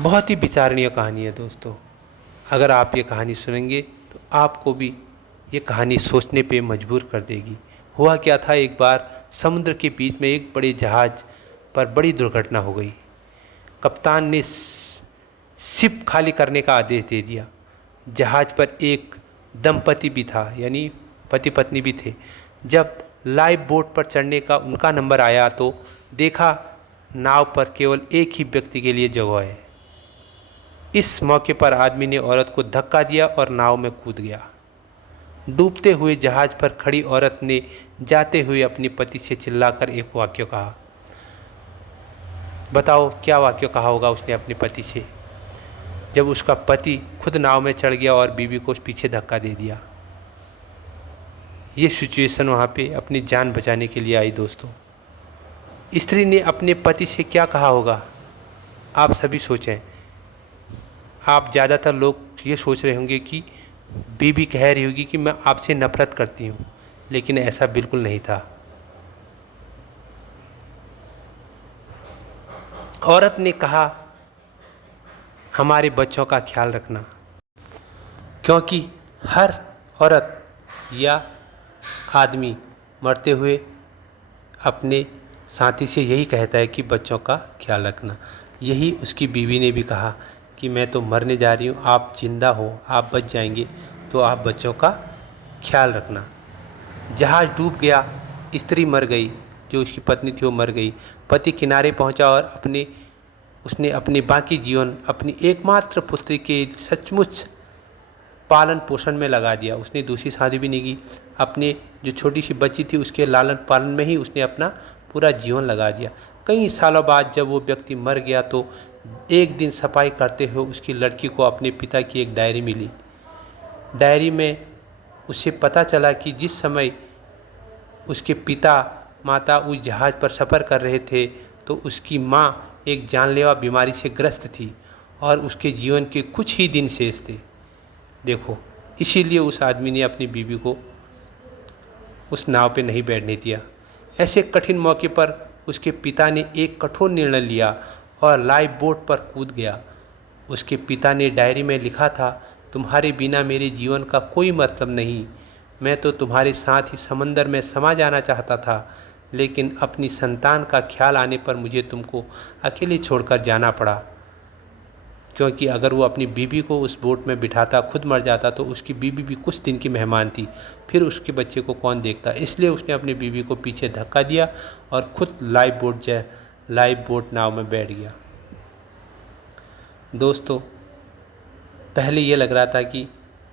बहुत ही विचारणीय कहानी है दोस्तों। अगर आप ये कहानी सुनेंगे तो आपको भी ये कहानी सोचने पे मजबूर कर देगी। हुआ क्या था, एक बार समुद्र के बीच में एक बड़े जहाज़ पर बड़ी दुर्घटना हो गई। कप्तान ने शिप खाली करने का आदेश दे दिया। जहाज़ पर एक दंपति भी था, यानी पति पत्नी भी थे। जब लाइफ बोट पर चढ़ने का उनका नंबर आया तो देखा नाव पर केवल एक ही व्यक्ति के लिए जगह है। इस मौके पर आदमी ने औरत को धक्का दिया और नाव में कूद गया। डूबते हुए जहाज पर खड़ी औरत ने जाते हुए अपने पति से चिल्लाकर एक वाक्य कहा। बताओ क्या वाक्य कहा होगा उसने अपने पति से, जब उसका पति खुद नाव में चढ़ गया और बीवी को पीछे धक्का दे दिया। ये सिचुएशन वहाँ पे अपनी जान बचाने के लिए आई दोस्तों। स्त्री ने अपने पति से क्या कहा होगा, आप सभी सोचें। आप ज़्यादातर लोग ये सोच रहे होंगे कि बीबी कह रही होगी कि मैं आपसे नफरत करती हूँ, लेकिन ऐसा बिल्कुल नहीं था। औरत ने कहा हमारे बच्चों का ख्याल रखना, क्योंकि हर औरत या आदमी मरते हुए अपने साथी से यही कहता है कि बच्चों का ख्याल रखना। यही उसकी बीवी ने भी कहा कि मैं तो मरने जा रही हूँ, आप जिंदा हो, आप बच जाएंगे, तो आप बच्चों का ख्याल रखना। जहाज़ डूब गया, स्त्री मर गई, जो उसकी पत्नी थी वो मर गई। पति किनारे पहुंचा और उसने अपने बाकी जीवन अपनी एकमात्र पुत्री के सचमुच पालन पोषण में लगा दिया। उसने दूसरी शादी भी नहीं की। अपने जो छोटी सी बच्ची थी उसके लालन पालन में ही उसने अपना पूरा जीवन लगा दिया। कई सालों बाद जब वो व्यक्ति मर गया तो एक दिन सफाई करते हुए उसकी लड़की को अपने पिता की एक डायरी मिली। डायरी में उसे पता चला कि जिस समय उसके पिता माता उस जहाज़ पर सफ़र कर रहे थे तो उसकी माँ एक जानलेवा बीमारी से ग्रस्त थी और उसके जीवन के कुछ ही दिन शेष थे। देखो, इसीलिए उस आदमी ने अपनी बीवी को उस नाव पे नहीं बैठने दिया। ऐसे कठिन मौके पर उसके पिता ने एक कठोर निर्णय लिया और लाइफ बोट पर कूद गया। उसके पिता ने डायरी में लिखा था, तुम्हारे बिना मेरे जीवन का कोई मतलब नहीं। मैं तो तुम्हारे साथ ही समंदर में समा जाना चाहता था, लेकिन अपनी संतान का ख्याल आने पर मुझे तुमको अकेले छोड़कर जाना पड़ा। क्योंकि अगर वो अपनी बीवी को उस बोट में बिठाता, खुद मर जाता, तो उसकी बीवी भी कुछ दिन की मेहमान थी, फिर उसके बच्चे को कौन देखता। इसलिए उसने अपनी बीवी को पीछे धक्का दिया और खुद लाइफ बोट नाव में बैठ गया। दोस्तों, पहले ये लग रहा था कि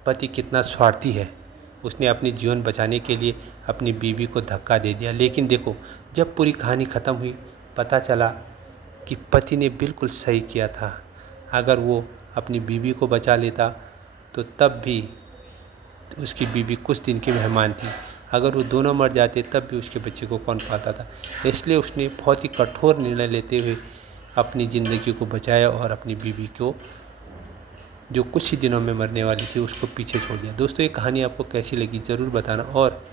पति कितना स्वार्थी है, उसने अपनी जीवन बचाने के लिए अपनी बीवी को धक्का दे दिया। लेकिन देखो, जब पूरी कहानी ख़त्म हुई पता चला कि पति ने बिल्कुल सही किया था। अगर वो अपनी बीवी को बचा लेता तो तब भी उसकी बीवी कुछ दिन की मेहमान थी। अगर वो दोनों मर जाते तब भी उसके बच्चे को कौन पालता था। इसलिए उसने बहुत ही कठोर निर्णय लेते हुए अपनी ज़िंदगी को बचाया और अपनी बीवी को, जो कुछ ही दिनों में मरने वाली थी, उसको पीछे छोड़ दिया। दोस्तों, ये कहानी आपको कैसी लगी ज़रूर बताना, और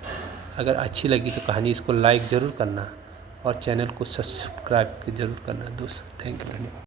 अगर अच्छी लगी तो कहानी इसको लाइक ज़रूर करना और चैनल को सब्सक्राइब ज़रूर करना। दोस्तों, थैंक यू, धन्यवाद।